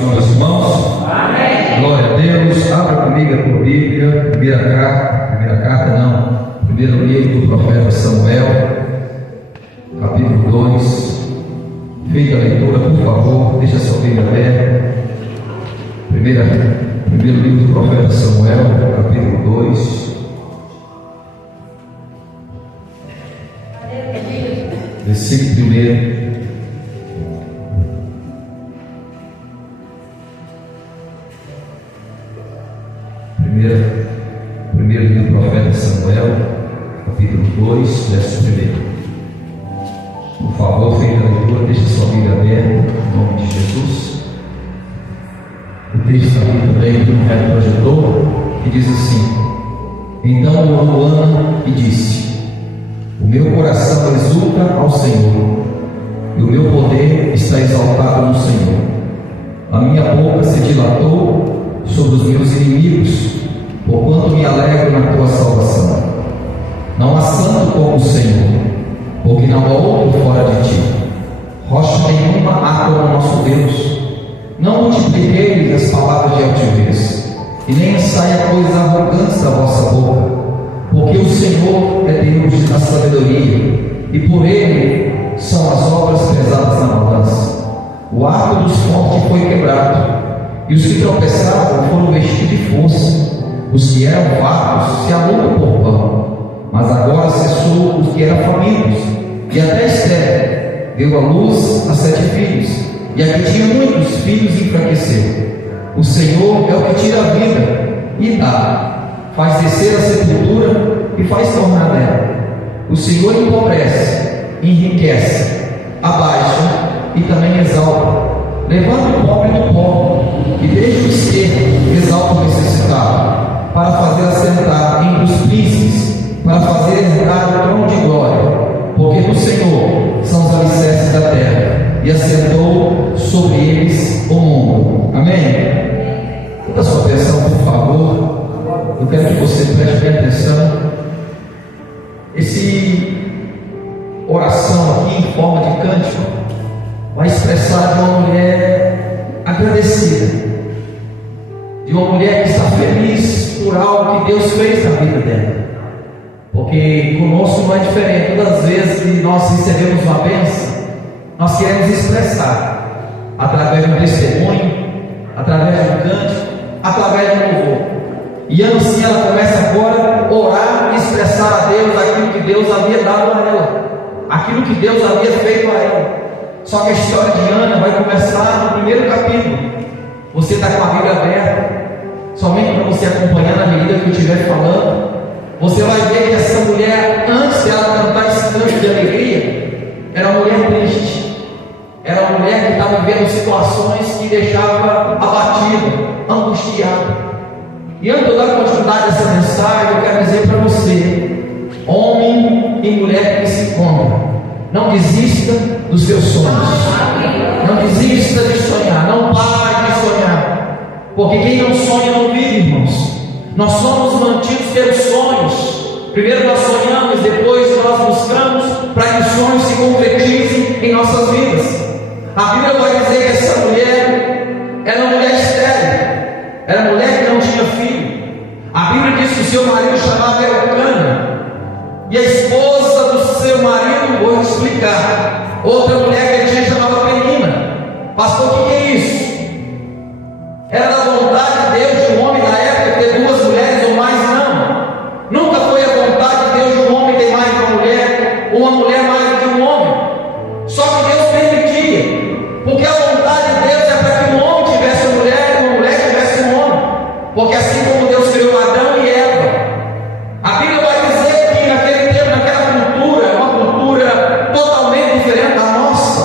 Meus irmãos, amém. Glória a Deus. Abra comigo a tua Bíblia, primeiro livro do profeta Samuel, capítulo 2. Feita a leitura, por favor, deixa a sua Bíblia aberta. Primeiro livro do profeta Samuel, capítulo 2, versículo 1. Primeiro livro do profeta Samuel, capítulo 2, verso 1. Por favor, feita a leitura, deixe sua Bíblia aberta, em nome de Jesus. O texto está aqui também no reto projetor, que diz assim: Então orou Ana e disse: O meu coração exulta ao Senhor, e o meu poder está exaltado no Senhor. A minha boca se dilatou sobre os meus inimigos, porquanto me alegro na tua salvação. Não há santo como o Senhor, porque não há outro fora de ti. Rocha nenhuma há como nosso Deus. Não multipliqueis as palavras de altivez, e nem saia coisa arrogante da vossa boca, porque o Senhor é Deus da sabedoria, e por Ele são as obras pesadas na balança. O arco dos fortes foi quebrado, e os que tropeçavam foram vestidos de força. Os que eram fartos se alongam por pão, mas agora cessou os que eram famintos. E até Esther deu à luz a 7 filhos, e a que tinha muitos filhos enfraqueceu. O Senhor é o que tira a vida e dá, faz descer a sepultura e faz tornar nela. O Senhor empobrece, enriquece, abaixa e também exalta. Levanta o pobre do pó e deixa o esquerdo, exalta o necessitado, para fazer assentar entre os príncipes, para fazer herdar o trono de glória, porque do Senhor são os alicerces da terra, e assentou sobre eles o mundo. Amém? Toda a sua atenção, por favor. Eu quero que você preste bem atenção. Esse oração aqui em forma de cântico vai expressar de uma mulher agradecida, de uma mulher que está feliz por algo que Deus fez na vida dela, porque conosco não é diferente. Todas as vezes que nós recebemos uma bênção, nós queremos expressar através de um testemunho, através de um cântico, através de um louvor. E assim ela começa agora a orar e expressar a Deus aquilo que Deus havia dado a ela, aquilo que Deus havia feito a ela. Só que a história de Ana vai começar no primeiro capítulo. Você está com a Bíblia aberta, somente para você acompanhar na medida que eu estiver falando. Você vai ver que essa mulher, antes dela cantar esse canto de alegria, era uma mulher triste, era uma mulher que estava vivendo situações que deixava abatida, angustiada. E antes de eu dar continuidade a essa mensagem, eu quero dizer para você, homem e mulher que se encontram, não desista dos seus sonhos, não desista de sonhar, não pare de sonhar, porque quem não sonha não vive, irmãos. Nós somos mantidos pelos sonhos. Primeiro nós sonhamos, depois nós buscamos para que os sonhos se concretizem em nossas vidas. A Bíblia vai dizer que essa mulher era uma mulher estéril, era uma mulher que não tinha filho. A Bíblia diz que o seu marido chamava Elcana, e a esposa do seu marido, vou explicar, outra mulher que ele tinha chamava Penina. Pastor, o que é isso? Era da vontade de Deus de um homem na época ter 2 mulheres ou mais? Não. Nunca foi a vontade de Deus de um homem ter mais de uma mulher, ou uma mulher mais do que um homem. Só que Deus permitia, porque a vontade de Deus é para que um homem tivesse uma mulher e uma mulher tivesse um homem. Porque assim como Deus criou Adão e Eva, a Bíblia vai dizer que naquele tempo, naquela cultura, uma cultura totalmente diferente da nossa,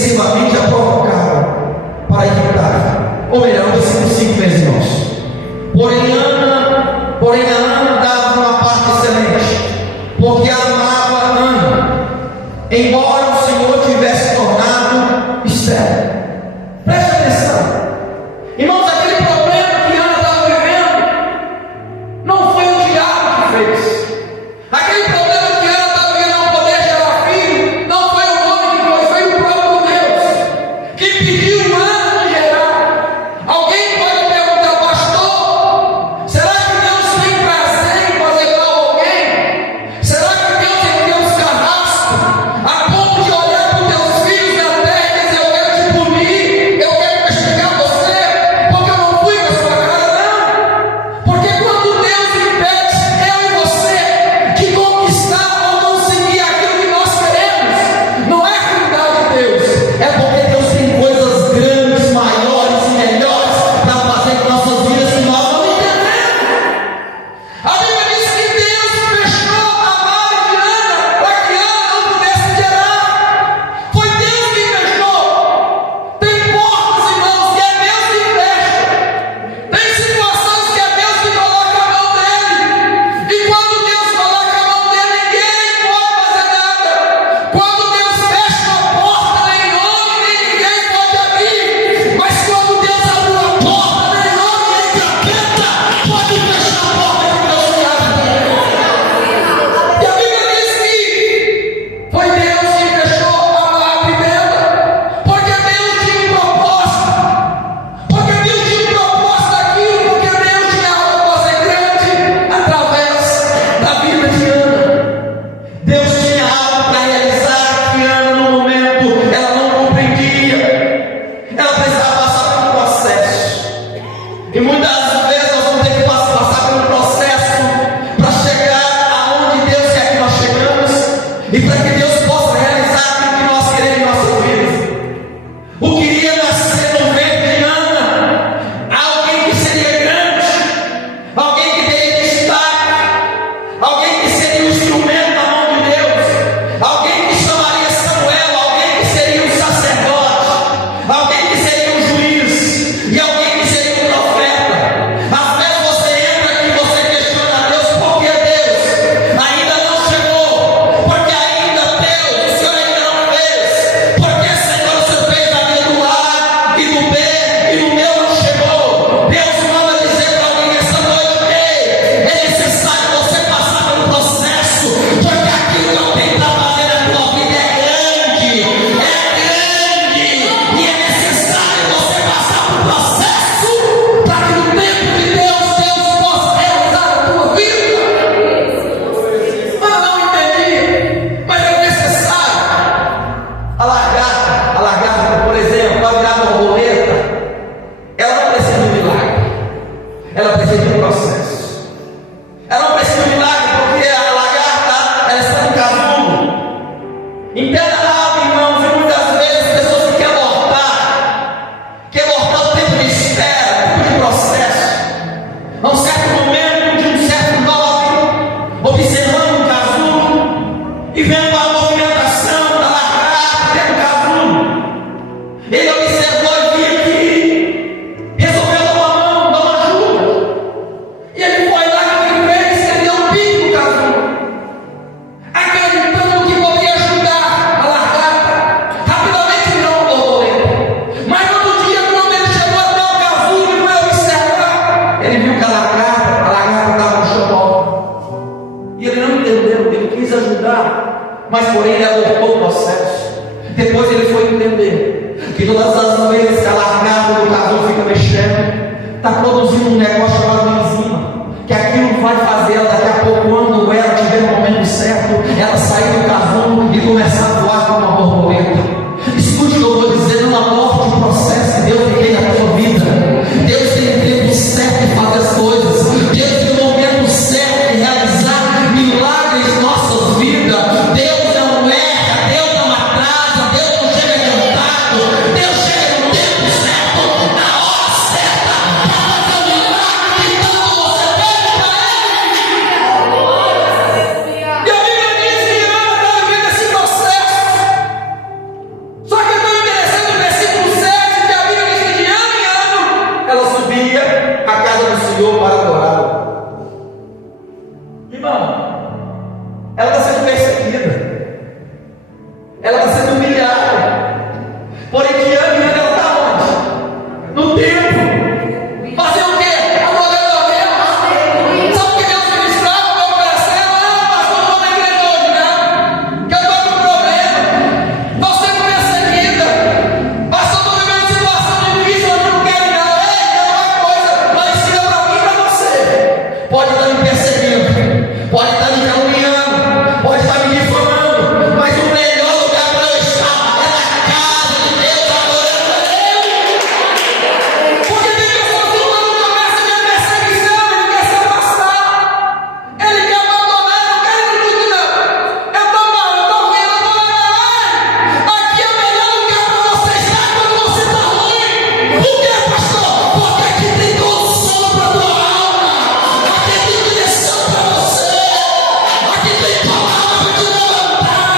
excessivamente a provocaram para irritar. Ou melhor, o versículo 5, meus irmãos. Porém a Ana dava uma parte excelente, porque amava Ana, embora o Senhor tivesse tornado estéril. Preste atenção, irmãos, aquele problema que Ana estava vivendo não foi o diabo que fez. Aquele problema que Ana estava vivendo, não poder gerar filho, não foi o homem que fez, foi o próprio Deus que pediu Ana de gerar. Alguém pode perguntar, pastor, será que Deus tem prazer em fazer mal a alguém? Será que Deus é Deus carrasco, a ponto de olhar para os teus filhos na terra e dizer, eu quero te punir, eu quero castigar você, porque eu não fui com a sua casa? Não, porque quando Deus impede eu e você de conquistar ou conseguir aquilo que nós queremos, não é ruindade de Deus, é porque Deus tem coisas grandes, maiores e melhores para fazer com nossas vidas que nós não entendemos. A Bíblia diz que Deus fechou a mala de Ana para que Ana não pudesse gerar. Foi Deus que fechou. Tem portas, irmãos, que é Deus que fecha. Tem situações que é Deus que coloca a mão dele. E quando Deus coloca a mão dele, ninguém pode fazer nada. Quando Deus fecha a porta, nem homem, nem ninguém pode abrir. Mas quando Deus abre a porta, nem homem, nem capeta pode fechar a porta que Deus te abre. E a Bíblia diz que foi Deus que fechou a primeira, porque Deus tinha um propósito. Porque Deus tinha um propósito daquilo, porque Deus tinha algo a fazer grande através da vida de Ana. Deus tinha algo para realizar que Ana, no momento, ela não compreendia. Ela precisava passar por um processo. E muitas vezes nós vamos ter que passar por um processo para chegar aonde Deus quer que nós chegamos e para que Deus possa realizar aquilo que nós queremos em nossas vidas. O que iria nascer no ventre de Ana, alguém que seria grande, alguém que teria destaque, alguém que seria o instrumento da mão de Deus, alguém que chamaria Samuel, alguém que seria um sacerdote, alguém que seria um juiz e alguém que seria um profeta. Às vezes você entra aqui e você questiona a Deus, por que Deus ainda não chegou? Porque ainda Deus, o Senhor ainda não fez. Porque Senhor, o Senhor fez na vida do A e do B e no meu não chegou. Deus manda dizer para alguém essa noite, ei, é necessário você passar pelo processo, porque aquilo que eu tenho para fazer na tua vida é grande, e é necessário você passar pelo processo para que no tempo de Deus, Deus possa realizar a tua vida. Mas não entendi, mas é necessário. A lagarta, por exemplo, para virar borboleta, ela não precisa de um milagre, ela precisa de um processo. Ela não precisa de um milagre porque a lagarta, ela está no casulo. Entenda algo, irmãos, e muitas vezes as pessoas querem abortar o tempo de espera, o tempo de processo. A um certo momento, de um certo jovem, observando um casulo e vendo a movimentação da lagarta dentro do casulo. Ele observou e via que resolveu dar uma mão, dar uma ajuda. E ele foi lá que ele fez, ele deu um pique no casulo, acreditando que poderia ajudar a lagarta. Rapidamente virou uma borboleta. Mas no outro dia, quando ele chegou até o casulo e foi observar, ele viu que a lagarta estava no chão móvel. E ele não entendeu, ele quis ajudar, mas porém ele abortou o processo. Depois ele foi entender que todas as vezes que a lagarta do casulo fica mexendo, está produzindo um negócio chamado enzima, que aquilo vai fazer ela daqui a pouco, quando ela tiver no momento certo, ela sair do casulo e começar a voar como uma borboleta. Escute o que eu vou dizer, não aborte o processo que Deus tem na tua vida. Deus tem o tempo certo de fazer as coisas. Deus tem o momento certo de realizar milagres em nossas vidas. Deus não erra, Deus não atrasa, Deus não chega adiantado. Deus chega no tempo certo, na hora certa, para fazer o milagre que que Ana e ela está onde? No templo. Fazer o quê? Adorando a Deus. Sabe o que Deus ministrava no meu coração? Pastor, não estou na igreja hoje, não. Que eu estou com problema. Estou sendo perseguida. Pastor, estou vivendo situação difícil, eu não quero ir, não. Ei, tem uma coisa, mas ensina para mim e para você. Pode estar me perseguindo, pode estar me caluniando, pode estar me difamando, mas o melhor lugar para eu estar é na casa de Deus, adorando a Deus. Porque tem pessoas que quando começa a minha perseguição, ele quer se afastar, ele quer abandonar, eu não quero ir tudo, não. Eu estou mal, eu estou ruim, eu estou mal. Aqui é o melhor lugar para você estar quando você está ruim. Por quê, pastor? Porque aqui tem condição para a tua alma, aqui tem direção para você, aqui tem palavra para te levantar,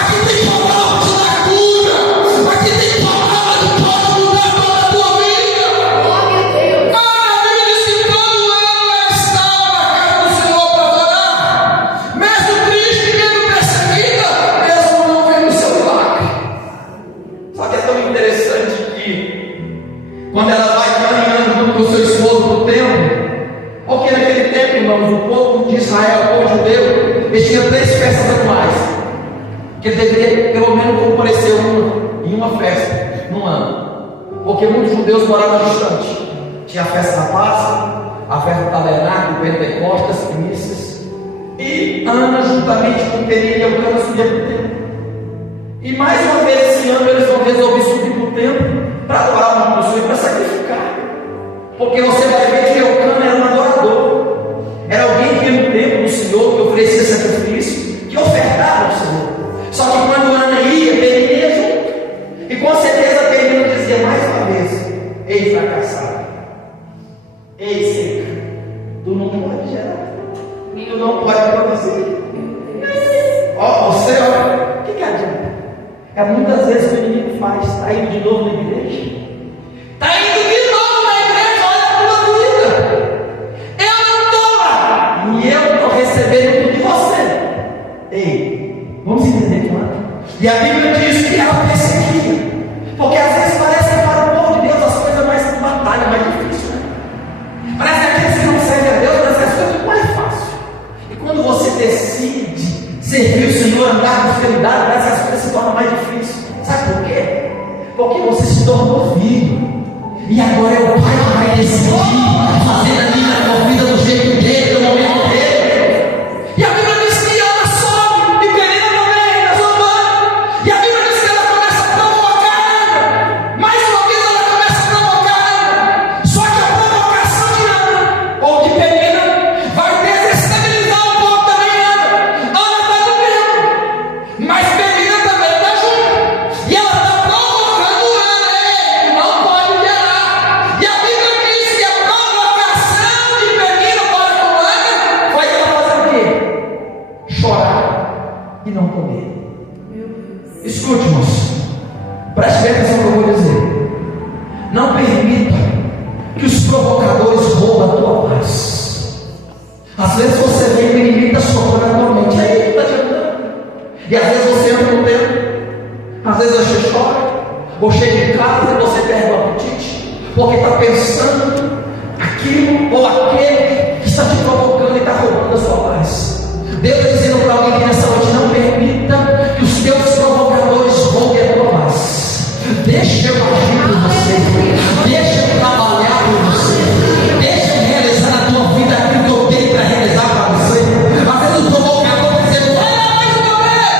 aqui tem palavra para te dar cura, aqui tem palavra que pode mudar toda a tua vida. A Bíblia diz que todo ano ela estava na casa do Senhor para adorar, mesmo triste, mesmo perseguida, mesmo não vendo o seu milagre. Só que é tão interessante que quando ela vai caminhando junto com o seu esposo para o templo, porque naquele tempo, irmãos, o povo de Israel, o povo judeu, eles tinham 3 festas anuais, que eles deveriam pelo menos comparecer em uma festa no ano, porque muitos judeus moravam distante. Tinha a festa da Páscoa, a festa do Tabernáculo, Pentecostes, as primícias, e Ana, juntamente com Penina e Eucana, subia para o templo. E mais uma vez esse ano eles vão resolver subir para o templo para adorar o nome do Senhor e para sacrificar. Porque você vai ver que Eucana era um adorador, era alguém que ia no templo do Senhor, que oferecia sacrifício, que ofertava ao Senhor. Só que quando Ana ia, Penina ia junto. E com certeza Penina dizia mais uma vez: ei, fracassado, ei, seca, tu não pode gerar, tu não pode produzir. Ó, você, ó, o que adianta? É muitas vezes que o inimigo faz. Está indo de novo na igreja? Está indo de novo na igreja, olha a tua vida. Eu não estou lá, e eu estou recebendo tudo de você. Ei, vamos entender claro? E a Bíblia diz que ela perseguia, porque às vezes parece que para o povo de Deus as coisas mais batalha, mais difícil, né? Parece que aqueles que não servem a Deus, parece que as coisas ficam mais fácil. E quando você decide servir o Senhor, andar com fidelidade, parece que as coisas se tornam mais difíceis. Sabe por quê? Porque você se tornou filho, e agora é o Pai que vai decidir fazer a minha vida do jeito dele, do momento dele. E a Bíblia diz que Ana sobe, e Penina também, nós vamos. E a Bíblia diz que ela começa a provocar Ana. Mais uma vez ela começa a provocar Ana. Só que a provocação de Ana, ou de Penina, vai desestabilizar um pouco também Ana. Ana está no templo, mas Penina também está junto. E ela está provocando Ana. Ei, não pode gerar. E a Bíblia diz que a provocação de Penina para com Ana faz ela fazer o quê? Chorar e não comer. Escute, moço, preste bem atenção no que eu vou dizer. Não permita que os provocadores roubem a tua paz. Às vezes você vem e o inimigo está sofrendo a tua mente, aí ele está te ajudando. E às vezes você entra no tempo, às vezes você chora, ou chega em casa e você perde o apetite, porque está pensando aquilo ou aquele que está te provocando e está roubando a sua paz. Deus está dizendo para alguém que nessa noite: não permita que os teus provocadores roubem a tua paz. Deixa eu agir por você, deixa eu trabalhar por você, deixa eu realizar na tua vida aquilo que eu tenho para realizar para você. Às vezes o provocador está dizendo: vai lá mais uma vez,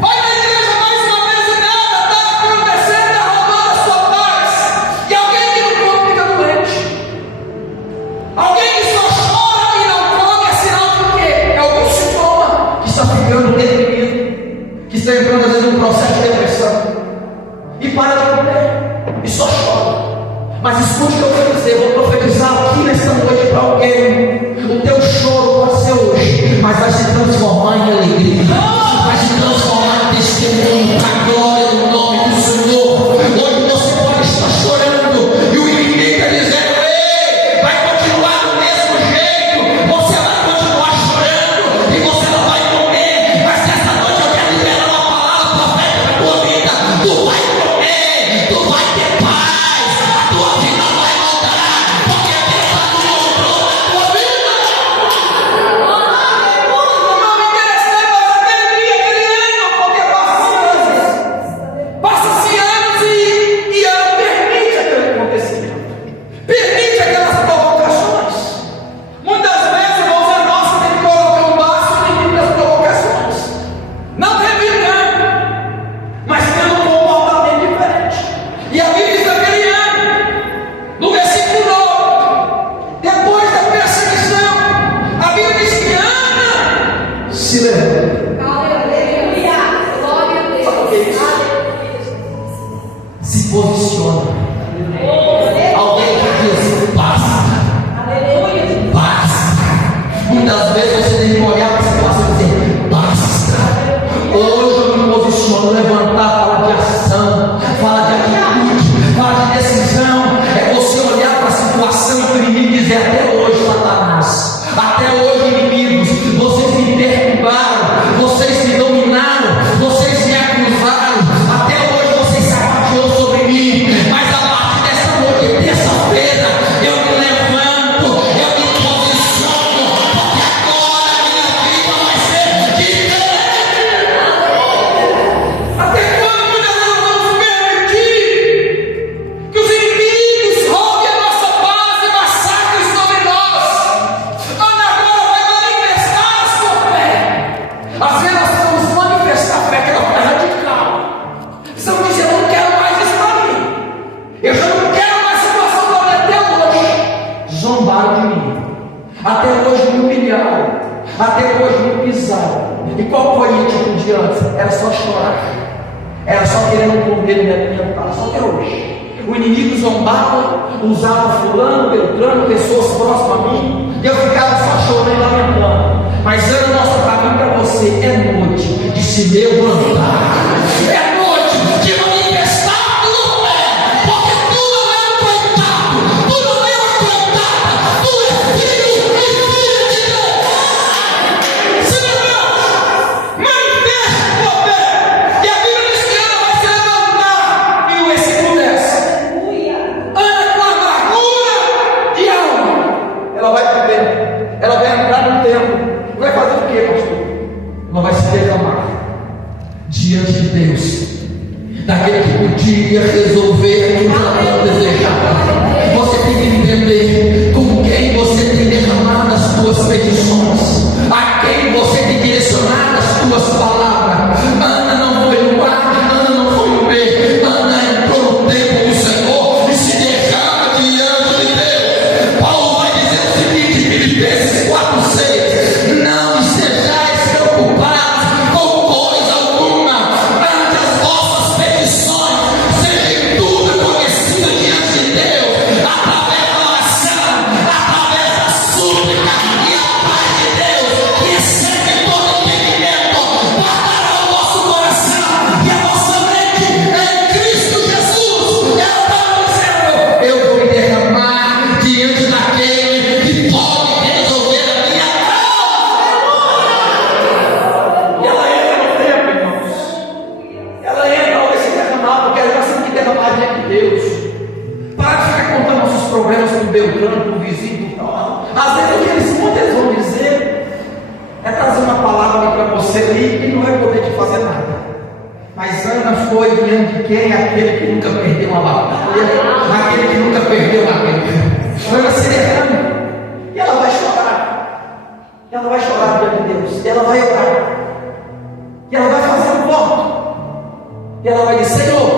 vai na igreja mais uma vez e nada está acontecendo, está roubando a sua paz. E alguém que não come fica doente, alguém que só chora e não come é sinal de quê? É algum sintoma que está ficando deprimido, que está entrando às vezes num processo de depressão, e para de comer, e só chora. Mas escute o que eu vou dizer, eu vou profetizar aqui nesta noite para alguém. O teu choro pode ser hoje, mas vai se transformar em alegria, vai se transformar em testemunho para a glória do nome do Senhor. Hoje você pode estar chorando e o inimigo está dizendo: ei, vai continuar do mesmo jeito, você vai continuar chorando e você não vai comer. Mas essa noite eu quero liberar uma palavra profética para a tua vida: tu vai comer, Se posiciona. Alguém que diz: basta. Basta. Muitas vezes você tem que olhar para a situação e dizer: basta. Hoje eu me posiciono, levantar, falar de ação, falar de atitude, falar de decisão. É você olhar para a situação que o inimigo dizer: até hoje, Satanás, até hoje, inimigos, vocês me perturbaram, vocês me dominaram, vocês me acusaram, até hoje vocês se abateram sobre mim, mas a partir dessa noite, terça-feira, eu me levanto, eu me posiciono, porque agora a minha vida vai ser diferente. Até quando nós vamos permitir que os inimigos roubem a nossa paz e massacrem sobre nós? Ana agora vai manifestar a sua fé. Às vezes nós precisamos manifestar a fé, que ela é radical. Precisamos dizer: eu não quero mais isso para mim. Eu já não quero mais situação como até hoje. Zombaram de mim. Até hoje me humilharam. Até hoje me pisaram. E qual foi a atitude de antes? Era só chorar. Era só querendo comer e me alimentar. Só até hoje. O inimigo zombava, usava fulano, beltrano, pessoas próximas a mim. E eu ficava só chorando e lamentando. Mas era o nosso caminho para você. É noite de se levantar. É noite de manifestar a tua fé. Porque tu não é um coitado. Tu não é uma coitada. Tu é filho e filha de Deus. Se levanta. Manifesta a tua fé. E a Bíblia diz que ela vai se levantar. E o versículo desce. Ana com amargura de alma. Ela vai para o templo. Ela vai entrar no templo. Vai fazer o que, pastor? Ela vai se derramar diante de Deus, daquele que podia resolver o que ela desejava. Você tem que entender com quem você tem derramado as suas petições, a quem você tem direcionado as suas palavras. Ana não foi no A, Ana não foi no B. Ana entrou no templo do Senhor e se derrama diante de Deus. Paulo vai dizer o seguinte, Filipenses 4:6: não estejais preocupados com coisa alguma, antes as vossas petições sejam tudo conhecidas diante de Deus, através da oração, através da súplica, e a paz de Deus, que excede todo entendimento, guardará o vosso coração e a vossa mente em Cristo Jesus. Ela está dizendo: eu vou me derramar diante daquele que pode resolver a minha causa. E ela entra no templo, irmãos. Ela entra ao se derramar, porque ela tem que derramar diante de Deus. Para de ficar contando nossos problemas com o Beltrano, com o vizinho, com o tal. Às vezes o que eles vão dizer é trazer uma palavra para você ali e não vai poder te fazer nada. Mas Ana foi diante de quem? Aquele que nunca perdeu uma batalha, aquele que nunca perdeu uma guerra. Ana se derrama e ela vai chorar. Ela vai chorar diante de Deus. Ela vai orar. E ela vai fazer um voto. E ela vai dizer: Senhor,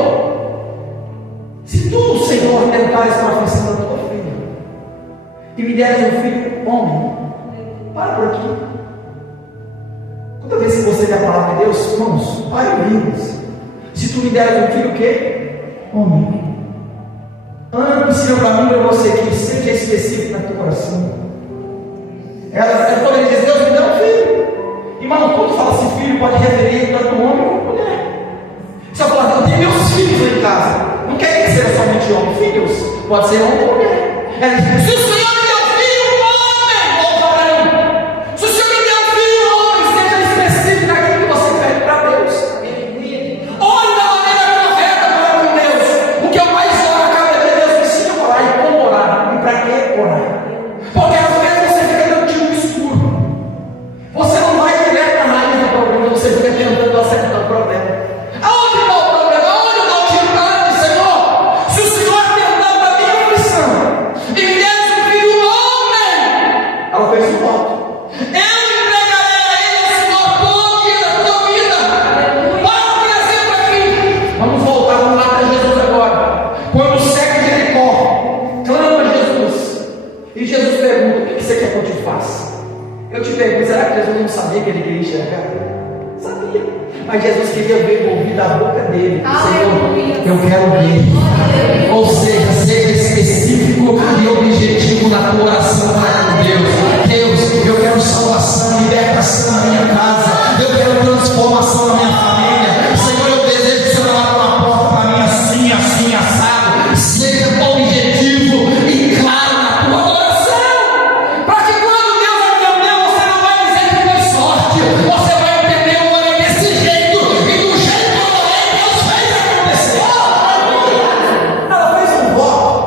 se tu, Senhor, tentares a aflição da tua filha e me deres um filho homem, para por aqui. Toda vez que você lê a palavra de Deus, irmãos, pare e livres. Se tu me deres um filho, o quê? Homem. Ana ensina para mim e para você que seja específico no teu coração. Ela toda vez diz: Deus me deu um filho. Irmão, quando fala assim, filho, pode referir tanto homem como mulher. Se eu falar: eu tenho meus filhos lá em casa, não quer que seja somente homem, filhos, pode ser homem ou mulher. Ela diz: se o Senhor me deu filho, homem, volta para mim. Se o Senhor me deu filho, homem, seja específico naquilo que você pede para Deus. Ore da maneira correta para com Deus. O que eu mais oro a cada dia, Deus me ensina a orar. E como orar? E para que orar? Porque às vezes você fica dando tiro no escuro. Você não vai direto na raiz do problema, você fica tentando acertar o problema. Aonde está o problema? Aonde eu dou tiro para ele, Senhor? Se o Senhor atendeu da minha aflição e me desse um filho homem, ela fez um voto. Eu entregarei a ele, Senhor, todo o dia da tua vida. Olha por exemplo aqui. Vamos voltar, vamos lá para Jesus agora. Quando o cego de Jericó clama a Jesus, e Jesus pergunta: o que você quer que eu te faça? Eu te pergunto, será que Jesus não sabia que ele queria enxergar? Sabia. Mas Jesus queria ver ouvir da boca dele: Senhor, eu quero ver. Ou seja, seja específico e objetivo na tua oração para Deus. Deus, eu quero salvação, libertação na minha casa, eu quero transformação na minha família. Senhor, eu desejo que o Senhor abra uma porta para mim assim, assim, assado. Seja objetivo e claro na tua oração, para que quando Deus atender, você não vai dizer que foi sorte, você vai entender o olho desse jeito, e do jeito que eu orei, Deus fez acontecer. Ela fez um voto.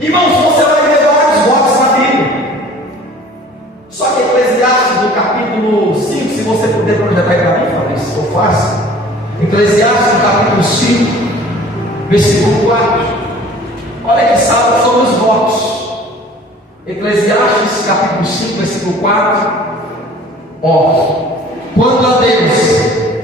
Irmãos, você vai ver vários votos na Bíblia. Só que Eclesiastes, no capítulo 5, se você puder projetar aí para mim, Fabrício, eu faço. Eclesiastes, no capítulo 5, versículo 4. Olha que salva sobre os votos. Eclesiastes, capítulo 5, versículo 4. Ó, quanto a Deus,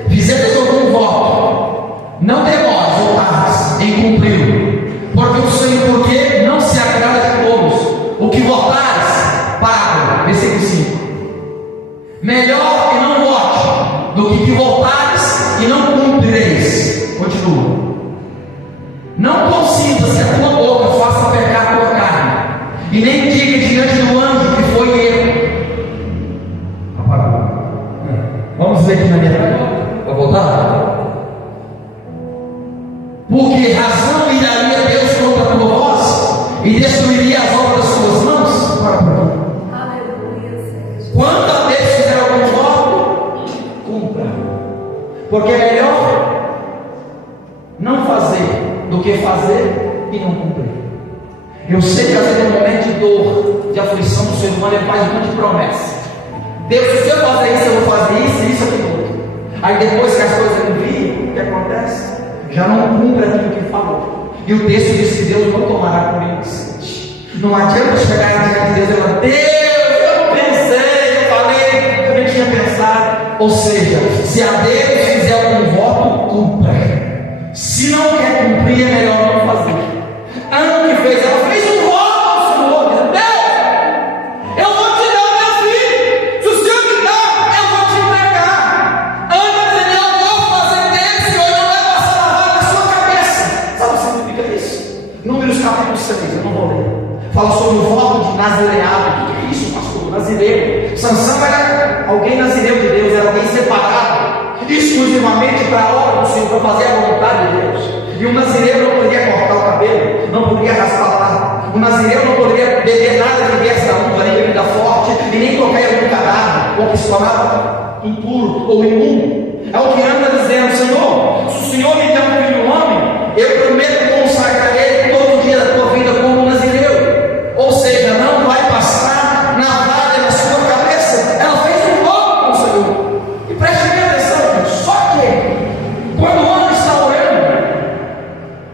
fizeres algum voto, não demores ou tardes em cumpri-lo, porque o Senhor, porque não se agrada de todos. O que votares, paga. Versículo 5. Melhor que não vote do que voltares e não cumprireis. Continua. Não consinta-se a tua boca, faça pecar a tua carne, e nem diga diante do anjo que foi erro. Vamos ver aqui na minha Bíblia. Vai voltar? Porque razão iraria Deus contra a tua voz e destruiria as obras das tuas mãos? Para por aqui. Quando a Deus fizer algum voto, cumpra. Porque é melhor não fazer do que fazer e não cumprir. Eu sei que às vezes no momento de dor, de aflição do ser humano, ele faz um monte de promessa. Deus, se eu fazer isso, eu vou fazer isso, aquilo outro. Aí depois que as coisas não virem, o que acontece? Já não cumpre aquilo que falou. E o texto diz que Deus não tomará por inocente. Não adianta chegar diante de Deus e falar: Deus, eu não pensei, eu falei, eu nem tinha pensado. Ou seja, se a Deus fizer algum voto, cumpra. Se não quer cumprir, é melhor não fazer. Ana que fez, ela fez um voto ao Senhor, dizendo: Deus, eu vou te dar o meu filho. Se o Senhor me dá, eu vou te entregar. Ana dizendo: eu vou fazer dele, Senhor, não vai passar a vara na sua cabeça. Sabe o que significa isso? Números capítulo 6, eu não vou ler. Fala sobre o voto de nazireado. O que é isso, pastor? Nazireu. Sansão era alguém nazireu de Deus, era alguém separado exclusivamente para a obra do Senhor, para fazer a vontade de Deus. E o nazireu não poderia cortar o cabelo, não poderia raspar a barba. O nazireu não poderia beber nada que viesse da uva, nem bebida forte, e nem tocar em algum cadáver, ou que se tornava impuro ou imundo. É o que anda dizendo: Senhor, se o Senhor me der um filho homem, eu prometo consagrar ele todo dia da tua vida como nazireu. Ou seja, não vai passar navalha na sua cabeça. Ela fez um voto com o Senhor. E preste bem atenção. Só que, quando o homem está orando,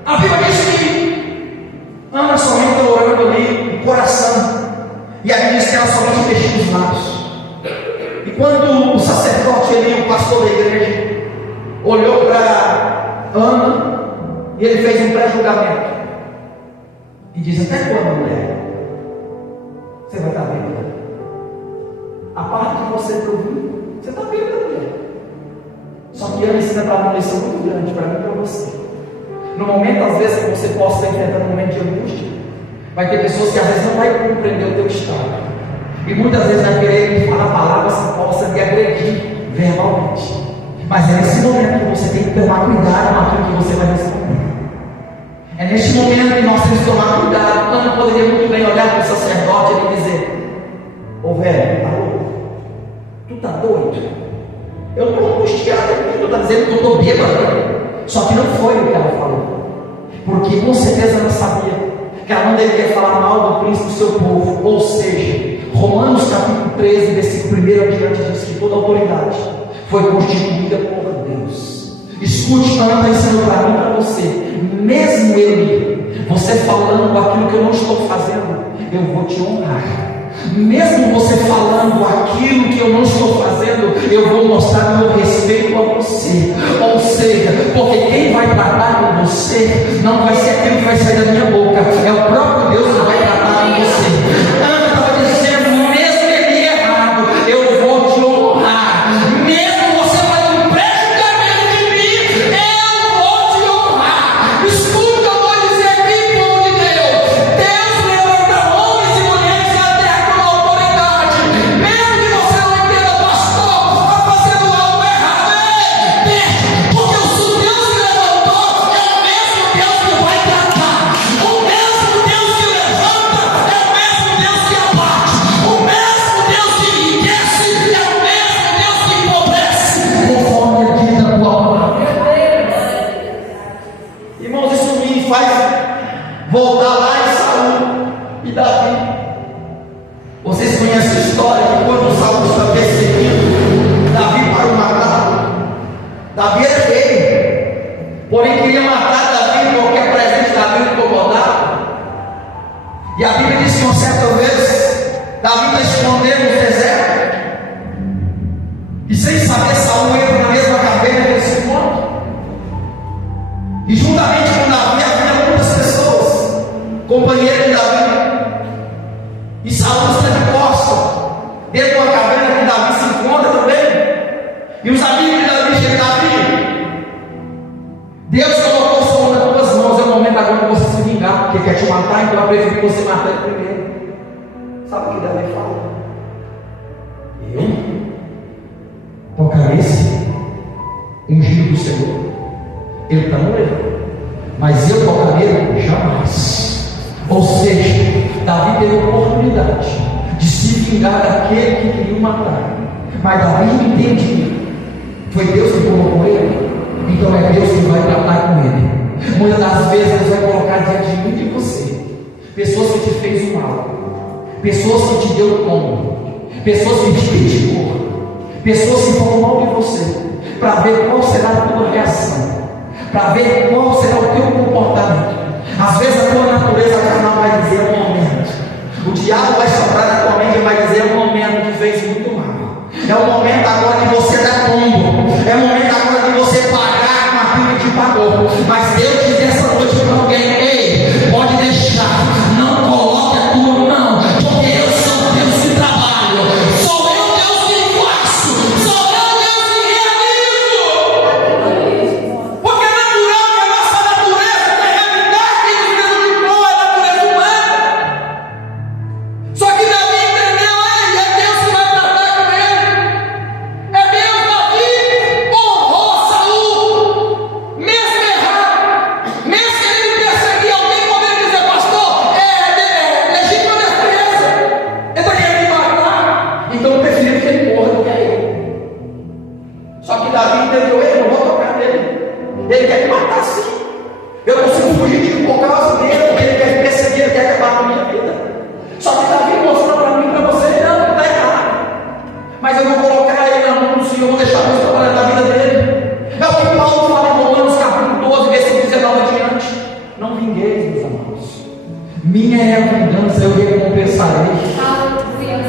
a Bíblia diz que Ana somente está orando ali no coração, e a Bíblia diz que ela somente mexia os lábios. E quando o sacerdote ali, o pastor da igreja, olhou para Ana, e ele fez um pré-julgamento e diz: até quando, mulher, você vai estar bêbada? A parte que você ouviu, você está bêbada, mulher. Só que Ana ensina para uma lição muito grande para mim e para você. No momento, às vezes, que você possa estar enfrentando um momento de angústia, vai ter pessoas que às vezes não vai compreender o teu estado, e muitas vezes vai querer falar palavras que possam te agredir verbalmente. Mas é nesse momento que você tem que tomar cuidado com aquilo que você vai responder. É neste momento que nós temos que tomar cuidado. Ana poderia muito bem olhar para o sacerdote e dizer: ô velho, tá louco? Tu tá doido? Eu estou angustiado aqui, tu está dizendo que eu estou bêbado. Só que não foi o que ela falou, porque com certeza ela sabia que ela não deveria falar mal do príncipe do seu povo. Ou seja, Romanos capítulo 13, versículo 1 adiante, diz que toda autoridade foi constituída por Deus. Escute, Ana está ensinando para mim e para você. Mesmo ele, você falando aquilo que eu não estou fazendo, eu vou te honrar. Mesmo você falando aquilo que eu não estou fazendo, eu vou mostrar meu respeito a você. Ou seja, porque quem vai tratar com você não vai ser aquilo que vai sair da minha boca, é o próprio Deus que vai tratar com você. Ana estava dizendo: mesmo ele errado, eu vou te honrar. Mesmo você vai me prejudicar, voltar lá em Saul e Davi. Vocês conhecem a história que quando Saul está perseguindo, Davi para o matar. Davi era rei, porém queria matar Davi, qualquer presente Davi o incomodava. E a Bíblia diz que uma certa vez Davi está escondendo no deserto, e sem saber Saul entra na mesma caverna que ele se encontra. E juntamente com Davi havia muitas pessoas, companheiros de Davi. E Saul está de costa, dentro de uma caverna que Davi se encontra também. E os amigos de Davi chegam: Davi, Deus colocou Saul nas tuas mãos, é o momento agora de você se vingar, porque quer te matar, então eu prefiro que você mate ele primeiro. Sabe o que Davi fala? Eu? Tocar esse ungido do Senhor, ele está morrendo, mas eu tocar nele jamais. Ou seja, Davi teve a oportunidade de se vingar daquele que queria o matar, mas Davi entende que foi Deus que colocou ele, então é Deus que vai tratar com ele. Muitas das vezes Deus vai colocar diante de mim e de você pessoas que te fez o mal, pessoas que te deu o tombo, pessoas que te criticou, pessoas que falam mal de você, para ver qual será a tua reação, para ver qual será o teu comportamento. Às vezes a tua natureza carnal vai dizer: é um momento. O diabo vai soprar na tua mente e vai dizer: é um momento que fez muito mal. É o momento agora que você dá tombo. É o momento agora de você pagar com aquilo que te pagou. Mas Deus diz essa noite para alguém: ei, pode deixar, não coloque a tua mão, porque eu sou Deus que trabalho. Sou eu Deus que faço. Sou eu Deus que realizo. Porque é natural que a nossa natureza tem realidade que nos prejudicou, é a natureza humana. Só que Davi entendeu: ei, é Deus que vai tratar com ele. É Deus. Davi honrou Saul, mesmo errado, mesmo que ele perseguia alguém, poderia dizer: pastor, é legítima defesa, ele está querendo me matar, então eu prefiro que ele morra do que eu. Só que Davi entendeu: eu não vou tocar nele, ele quer me matar sim, eu consigo fugir de por causa dele, porque ele quer me perseguir, ele quer acabar com a minha vida. Só que Davi mostrou para mim e para você: não, ele está errado, mas eu vou colocar ele na mão do Senhor, vou deixar Deus trabalhar na vida dele. É o que Paulo fala em Romanos capítulo 12, versículo 19 adiante: não vingueis, meus amados, minha é a vingança, eu recompensarei.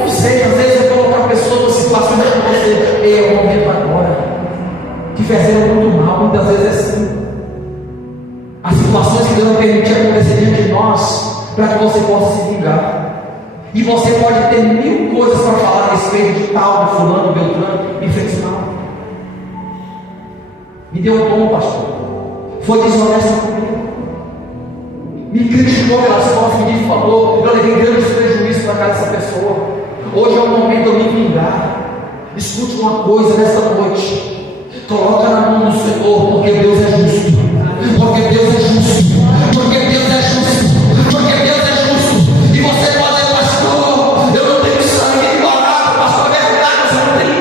Ou seja, às vezes eu colocar pessoas em situações que você: é o momento agora, que fizeram muito mal. Muitas vezes é assim. As situações que Deus não permitiu acontecer diante de nós, para que você possa se vingar. E você pode ter mil coisas para falar a respeito de tal, de fulano, beltrano, me fez mal, me deu tom, pastor, foi desonesto comigo, me criticou pelas costas, me difamou, eu levei grandes prejuízos para casa dessa pessoa. Hoje é o momento de eu me vingar. Escute uma coisa nessa noite: coloca na mão do Senhor, porque Deus é justo, porque Deus é justo, porque Deus é justo, porque Deus é justo. E você pode dizer: pastor, eu não tenho sangue de barato. Pastor, é verdade, você não tem.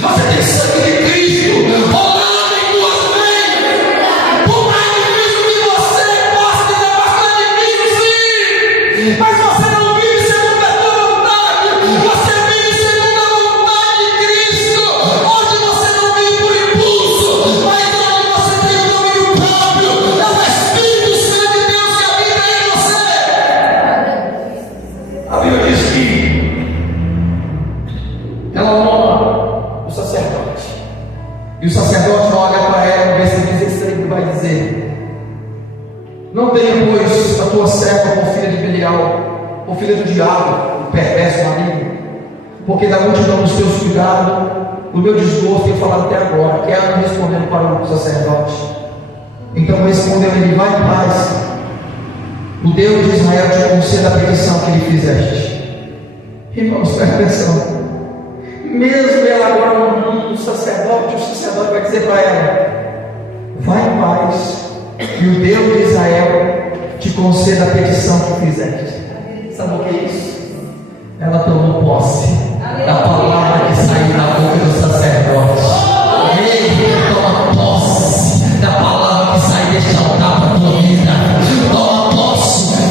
Você tem sangue de Cristo rolando em tuas veias. Por mais difícil que você possa dizer: pastor, é difícil sim, mas você não vive segundo a tua vontade, você vive segundo a vontade de Cristo. Onde você não vive por impulso, mas onde você tem o domínio próprio, é o Espírito Santo de Deus que habita em você. A Bíblia diz que ela honra o sacerdote, e o sacerdote olha para ela no versículo 16 e vai dizer: não tenha, pois, a tua serva por filha de Belial, por filha do diabo, o perverso maligno, porque da multidão dos teus cuidados, do meu desgosto tenho falado até agora. Que ela respondendo para o sacerdote. Então respondeu ele: vai em paz, o Deus de Israel te conceda a petição que lhe fizeste. Irmãos, presta atenção. Mesmo ela agora honrando o sacerdote vai dizer para ela: vai em paz, e o Deus de Israel te conceda a petição que fizeste. Sabe o que é isso? Ela tomou posse da palavra que saiu da boca do sacerdote. Ele toma posse da palavra que sai deste altar para a tua vida. Toma posse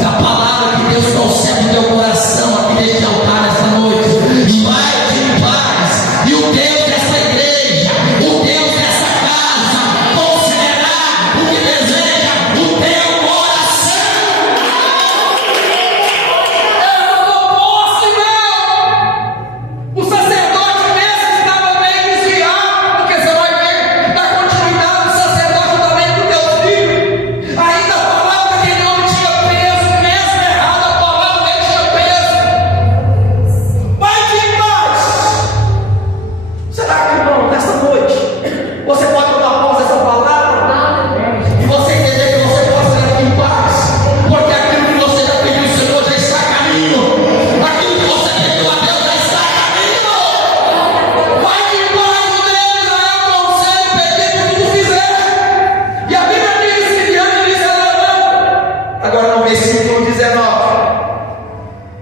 Agora no versículo 19: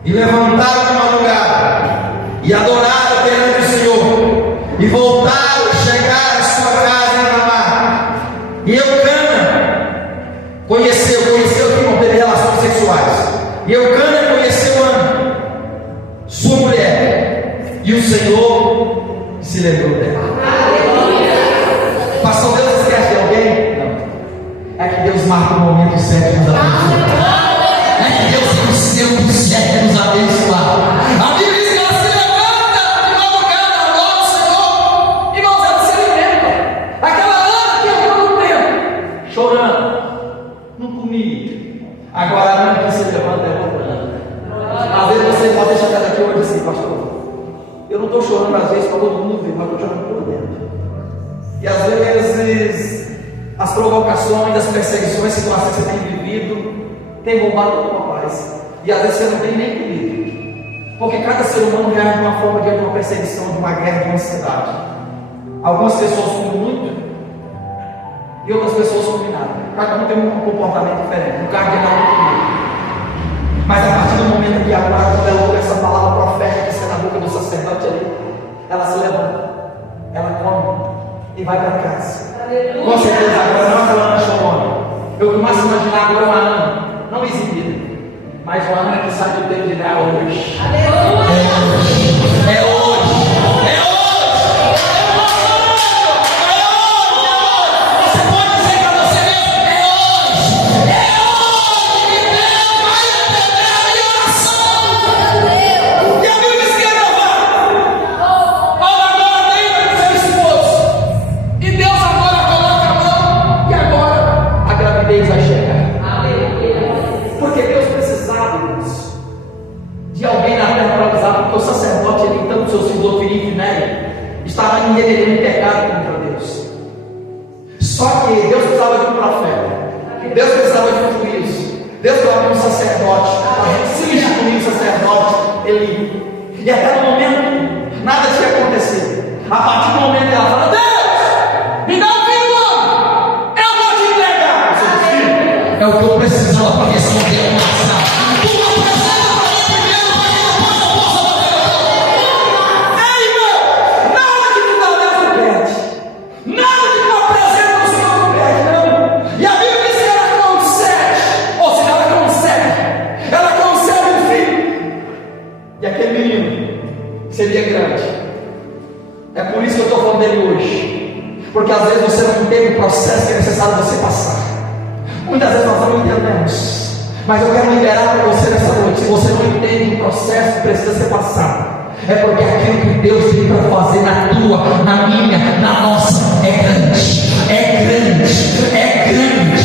e levantaram de madrugada e adoraram perante o Senhor, e voltaram a chegar à sua casa em Ramá. E Eucana conheceu que não teve relações sexuais. E Eucana conheceu Ana, sua mulher, e o Senhor se lembrou dela. Pastor, Deus esquece de alguém? Não. É que Deus marca o momento certo nos abençoar. É que Deus tem o seu certo nos abençoar. A Bíblia diz que ela se levanta de madrugada, adora o Senhor. Irmãos, ela se lembra. Aquela Ana que andou no tempo, chorando, não comia. Agora a Ana que se levanta é outra Ana. Às vezes você pode chegar daqui hoje assim: pastor, eu não estou chorando às vezes para todo mundo ver, mas estou chorando por dentro. E às vezes as provocações, as perseguições, situações que você tem vivido, tem roubado a tua paz. E às vezes você não tem nem comido. Porque cada ser humano reage de uma forma diante de uma perseguição, de uma guerra, de uma ansiedade. Algumas pessoas comem muito e outras pessoas comem nada. Cada um tem um comportamento diferente. Um cardenal não comigo. Mas a partir do momento que agora, quando ela ouve essa palavra profética que está na boca do sacerdote ali, ela se levanta, ela come e vai para casa. Com certeza agora não é aquela Ana chorona. Eu começo a imaginar agora uma Ana, não exibida, mas uma Ana que sai do tempo de dar hoje. É hoje. Você pode dizer para você mesmo: é hoje. Que Deus vai atender a minha oração. E a Bíblia diz que é louvado. Paulo agora lembra do seu esposo. E Deus agora coloca a mão. E agora a gravidez vai chegar. Porque Deus precisava, irmãos, de alguém na terra para avisar, porque o sacerdote, ele então, seus filhos Ofni e Finéia, estava em rebelião e pecado contra Deus. Só que Deus precisava de um profeta, Deus precisava de um juiz, Deus precisava de um sacerdote, para se instituir um sacerdote Eli. E até no momento, nada tinha acontecido. A partir do momento que ela fala: Deus, me dá um filho homem, eu vou te entregar. Você diz: filho, é o que eu precisava para responder uma oração. Tu não precisa fazer primeiro para que depois eu possa bater a boca. Ei, irmão, nada que tu dá Deus não pede, nada que tu apresenta ao Senhor não pede, não. E a Bíblia diz que ela concede, ou seja, ela concede um filho. E aquele menino seria grande. É por isso que eu estou falando dele hoje. Porque às vezes você não entende o processo que é necessário você passar. Muitas vezes nós não entendemos. Mas eu quero liberar para você nessa noite. Se você não entende o processo que precisa ser passado, é porque aquilo que Deus tem para fazer na tua, na minha, na nossa, é grande. É grande. É grande.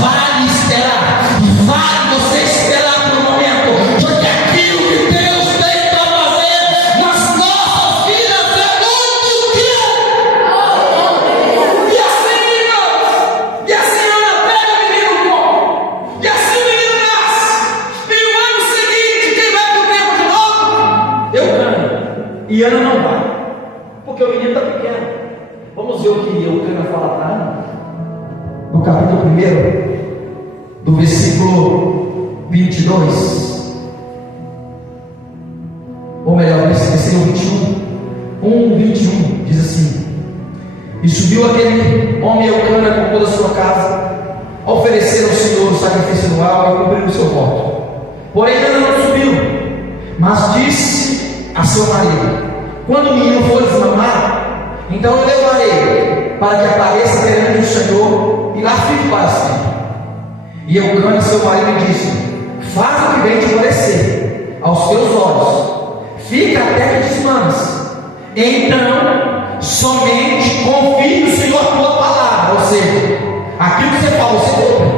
Vale esperar. Vale você esperar por um momento. Porque aquilo que Deus tem para fazer nas nossas vidas é muito grande. E assim, irmãos, e assim Ana pega o menino bom, e assim o menino nasce. E o ano seguinte, quem vai para o tempo de novo? Eucana. E Ana não vai, porque o menino está pequeno. Vamos ver o que Eucana fala para Ana, no capítulo 1, do versículo 22, ou melhor, versículo 21, diz assim: e subiu aquele homem Eucana com toda a sua casa, a oferecer ao Senhor o sacrifício anual e cumprir o seu voto. Porém Ana não subiu, mas disse a seu marido: quando o menino for desmamar, então eu levarei, para que apareça perante o Senhor e lá fique para sempre. E Eucana, seu marido, disse: faz o que bem te parecer aos teus olhos, fica até que desmames. Então somente confie no Senhor a tua palavra. Ou seja, aquilo que você falou, você cumpre.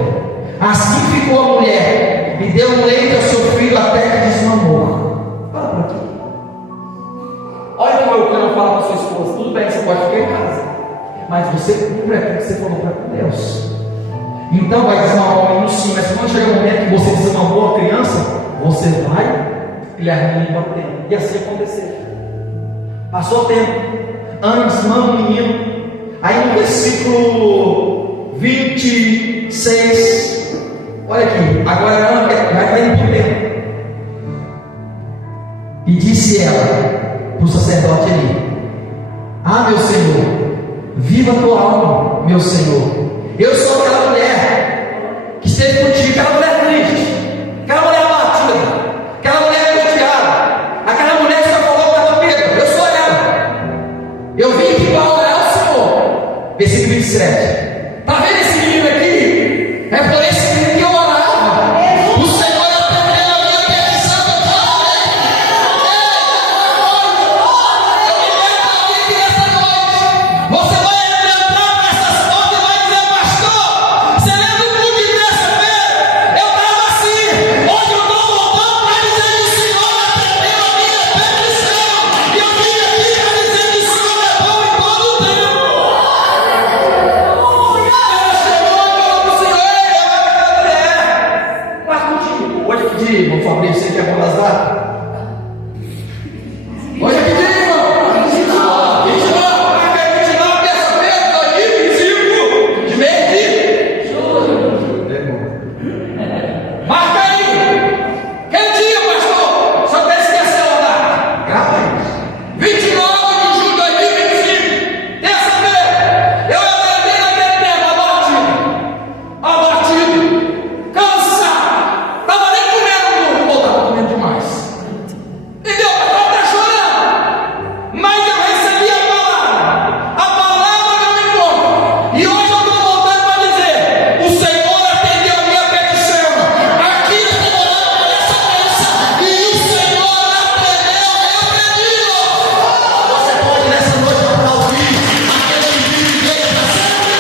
Assim ficou a mulher e deu leite ao seu filho até que desmamou. Para por aqui. Olha como Eucana fala para sua esposa: tudo bem, você pode ficar em casa, mas você cumpre aquilo que você falou para Deus. Então vai desmamar o menino sim, mas quando chega o momento que você desmamou a criança, você vai e lhe arremata o tempo. E assim aconteceu. Passou o tempo, Ana desmama o menino. Aí no versículo 26, Olha aqui, agora ela vai indo por dentro. E disse ela para o sacerdote ali: ah, meu Senhor, viva a tua alma, meu Senhor. Eu sou aquela mulher que esteve contigo, aquela mulher triste, aquela mulher abatida, aquela mulher angustiada, aquela mulher que só falou para Pedro. Eu sou ela. Eu vim aqui para orar ao Senhor. Versículo 27. Está vendo esse menino aqui? É por esse menino que eu orava. O Senhor atendeu a minha petição. Você vai entrar nessas portas e vai dizer: pastor, você lembra do culto de terça-feira? Eu estava assim. Hoje eu estou voltando para dizer que o Senhor atendeu a minha petição. E eu vim aqui para dizer que o Senhor é bom em todo o tempo. Hoje é que dia, irmão Fabrício, você que é bom das datas? Hoje é que dia, irmão? 29, marca aí 29, terça-feira, 2025, de meio-dia. Marca aí. Que dia, pastor? Só tem que esquecer a data. Grava aí. 29 de julho de 2025, terça-feira. Eu aprendi naquele tempo, abatido, cansado. Estava nem comendo muito, estava comendo demais. Entendeu? Estava até chorando. Mas eu recebi a palavra. A palavra não me importa. E hoje eu estou voltando para dizer: o Senhor atendeu a minha petição. Aqui eu estou orando por essa bênção. E o Senhor atendeu o meu pedido. Você pode nessa noite aplaudir aquele que veio para sempre.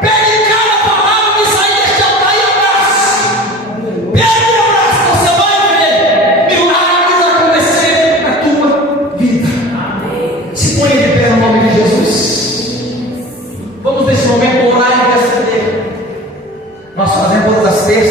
Pegue cada palavra que sair deste altar e abrace. Pegue e abrace, você vai ver milagres acontecer na tua vida. Se ponha de pé no nome de Jesus. Vamos nesse momento orar e interceder. Nós fazemos todas as terças.